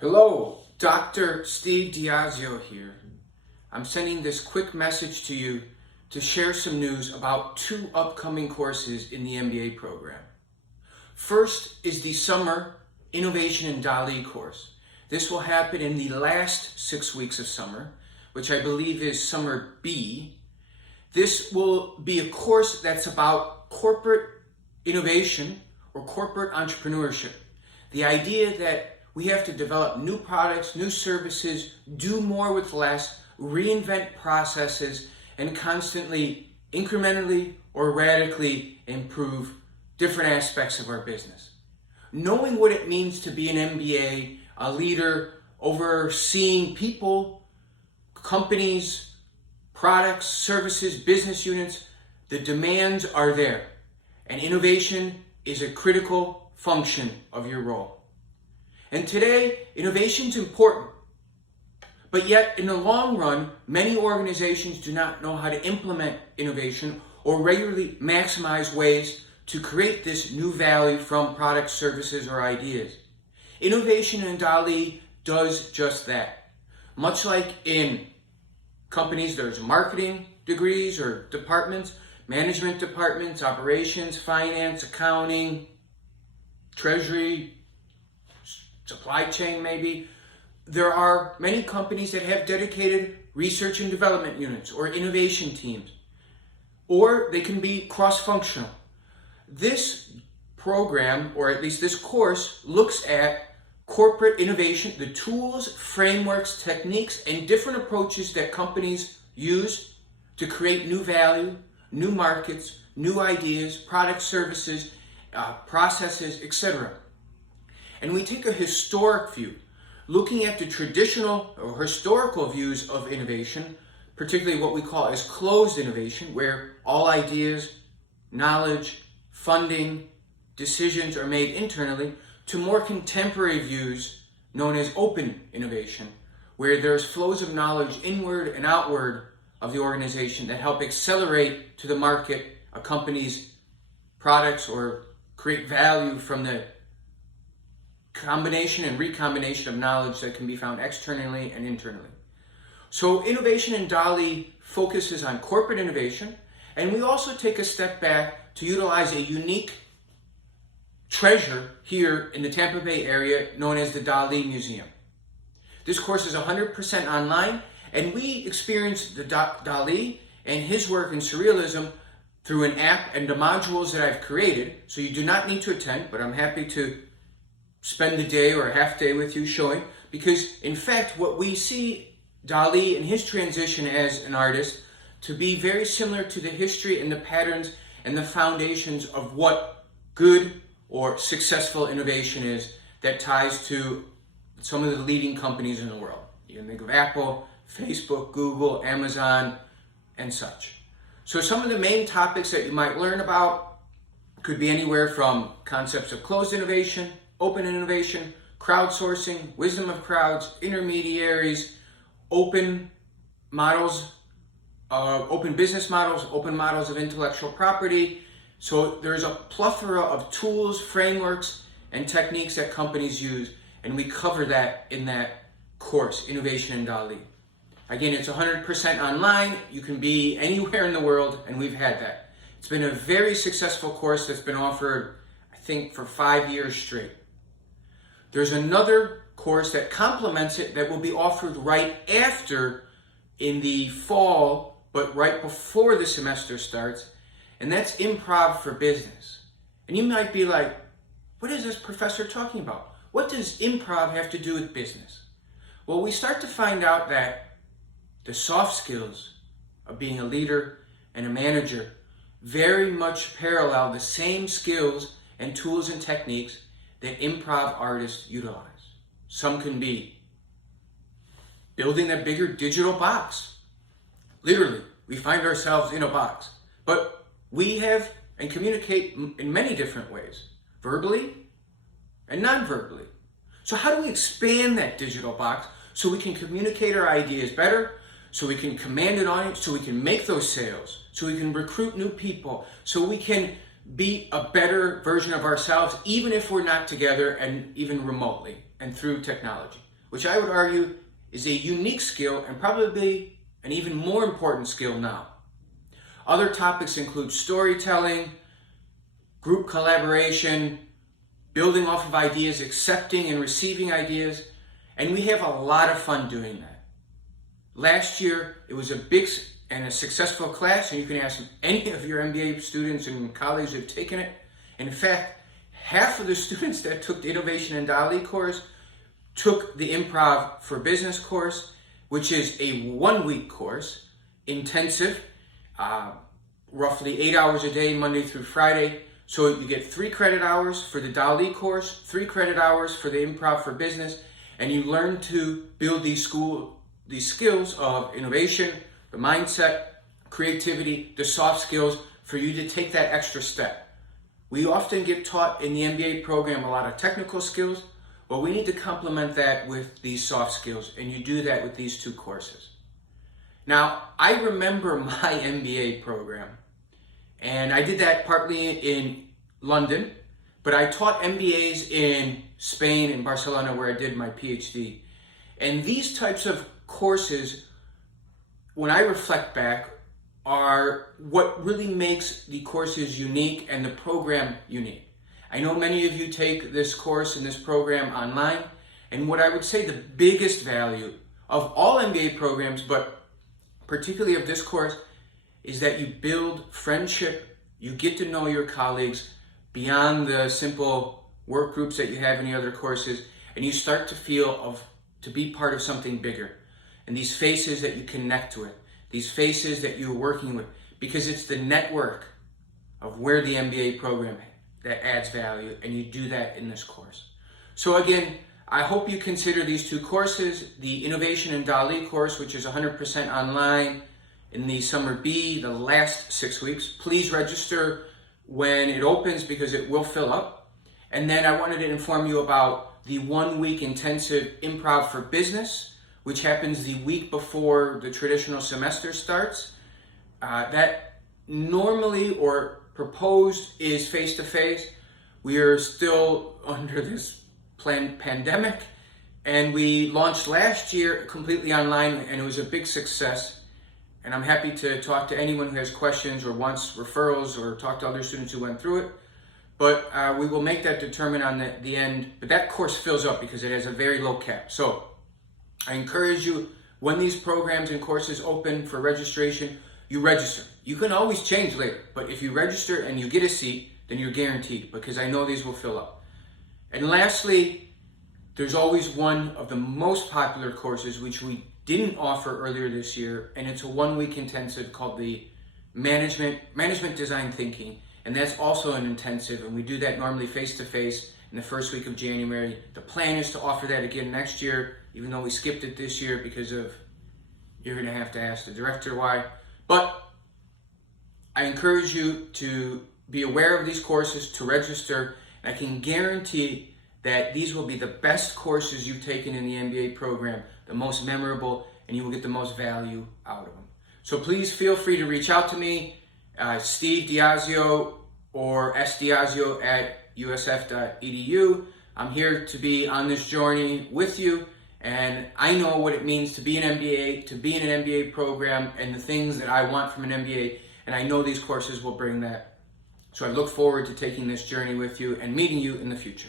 Hello, Dr. Steve Diazio here. I'm sending this quick message to you to share some news about two upcoming courses in the MBA program. First is the Summer Innovation in Dali course. This will happen in the last 6 weeks of summer, which I believe is Summer B. This will be a course that's about corporate innovation or corporate entrepreneurship. The idea that we have to develop new products, new services, do more with less, reinvent processes, and constantly, incrementally, or radically improve different aspects of our business. Knowing what it means to be an MBA, a leader, overseeing people, companies, products, services, business units, the demands are there. And innovation is a critical function of your role. And today, innovation is important. But yet, in the long run, many organizations do not know how to implement innovation or regularly maximize ways to create this new value from products, services, or ideas. Innovation in Dali does just that. Much like in companies, there's marketing degrees or departments, management departments, operations, finance, accounting, treasury, supply chain maybe. There are many companies that have dedicated research and development units or innovation teams, or they can be cross-functional. This program, or at least this course, looks at corporate innovation, the tools, frameworks, techniques, and different approaches that companies use to create new value, new markets, new ideas, products, services, processes, etc. And we take a historic view, looking at the traditional or historical views of innovation, particularly what we call as closed innovation, where all ideas, knowledge, funding, decisions are made internally, to more contemporary views known as open innovation, where there's flows of knowledge inward and outward of the organization that help accelerate to the market a company's products or create value from the combination and recombination of knowledge that can be found externally and internally. So innovation in Dali focuses on corporate innovation, and we also take a step back to utilize a unique treasure here in the Tampa Bay area known as the Dali Museum. This course is 100% online, and we experience the Dali and his work in surrealism through an app and the modules that I've created. So you do not need to attend, but I'm happy to spend a day or a half day with you showing, because in fact what we see Dali and his transition as an artist to be very similar to the history and the patterns and the foundations of what good or successful innovation is that ties to some of the leading companies in the world. You can think of Apple, Facebook, Google, Amazon, and such. So some of the main topics that you might learn about could be anywhere from concepts of closed innovation, open innovation, crowdsourcing, wisdom of crowds, intermediaries, open models, open business models, open models of intellectual property. So there's a plethora of tools, frameworks, and techniques that companies use, and we cover that in that course, Innovation in Dali. Again, it's 100% online. You can be anywhere in the world, and we've had that. It's been a very successful course that's been offered, I think, for 5 years straight. There's another course that complements it that will be offered right after in the fall, but right before the semester starts, and that's Improv for Business. And you might be like, what is this professor talking about? What does improv have to do with business? Well, we start to find out that the soft skills of being a leader and a manager very much parallel the same skills and tools and techniques that improv artists utilize. Some can be building a bigger digital box. Literally, we find ourselves in a box. But we have and communicate in many different ways, verbally and non-verbally. So how do we expand that digital box so we can communicate our ideas better, so we can command an audience, so we can make those sales, so we can recruit new people, so we can be a better version of ourselves, even if we're not together and even remotely and through technology. which I would argue is a unique skill and probably an even more important skill now. Other topics include storytelling, group collaboration, building off of ideas, accepting and receiving ideas, and we have a lot of fun doing that. Last year, it was a big and a successful class, and you can ask any of your MBA students and colleagues who have taken it. In fact, half of the students that took the Innovation in Dali course took the Improv for Business course, which is a 1-week course, intensive, roughly 8 hours a day, Monday through Friday. So you get 3 credit hours for the Dali course, 3 credit hours for the Improv for Business, and you learn to build these skills of innovation, the mindset, creativity, the soft skills for you to take that extra step. We often get taught in the MBA program a lot of technical skills, but we need to complement that with these soft skills, and you do that with these 2 courses. Now, I remember my MBA program, and I did that partly in London, but I taught MBAs in Spain and Barcelona where I did my PhD. And these types of courses, when I reflect back, are what really makes the courses unique and the program unique. I know many of you take this course and this program online, and what I would say the biggest value of all MBA programs, but particularly of this course, is that you build friendship, you get to know your colleagues beyond the simple work groups that you have in the other courses, and you start to feel to be part of something bigger. And these faces that you connect with, these faces that you're working with, because it's the network of where the MBA program that adds value, and you do that in this course. So again, I hope you consider these 2 courses, the Innovation in Dali course, which is 100% online in the Summer B, the last 6 weeks. Please register when it opens because it will fill up. And then I wanted to inform you about the 1-week intensive Improv for Business, which happens the week before the traditional semester starts. That normally or proposed is face-to-face. We are still under this pandemic, and we launched last year completely online, and it was a big success. And I'm happy to talk to anyone who has questions or wants referrals or talk to other students who went through it. But we will make that determined on the end. But that course fills up because it has a very low cap. So I encourage you, when these programs and courses open for registration, you register. You can always change later, but if you register and you get a seat, then you're guaranteed, because I know these will fill up. And lastly, there's always one of the most popular courses which we didn't offer earlier this year, and it's a 1-week intensive called the Management Design Thinking, and that's also an intensive, and we do that normally face-to-face in the first week of January. The plan is to offer that again next year, even though we skipped it this year because of, you're going to have to ask the director why. But I encourage you to be aware of these courses, to register, and I can guarantee that these will be the best courses you've taken in the MBA program, the most memorable, and you will get the most value out of them. So please feel free to reach out to me, Steve Diazio or sdiazio@usf.edu. I'm here to be on this journey with you, and I know what it means to be an MBA, to be in an MBA program, and the things that I want from an MBA, and I know these courses will bring that. So I look forward to taking this journey with you and meeting you in the future.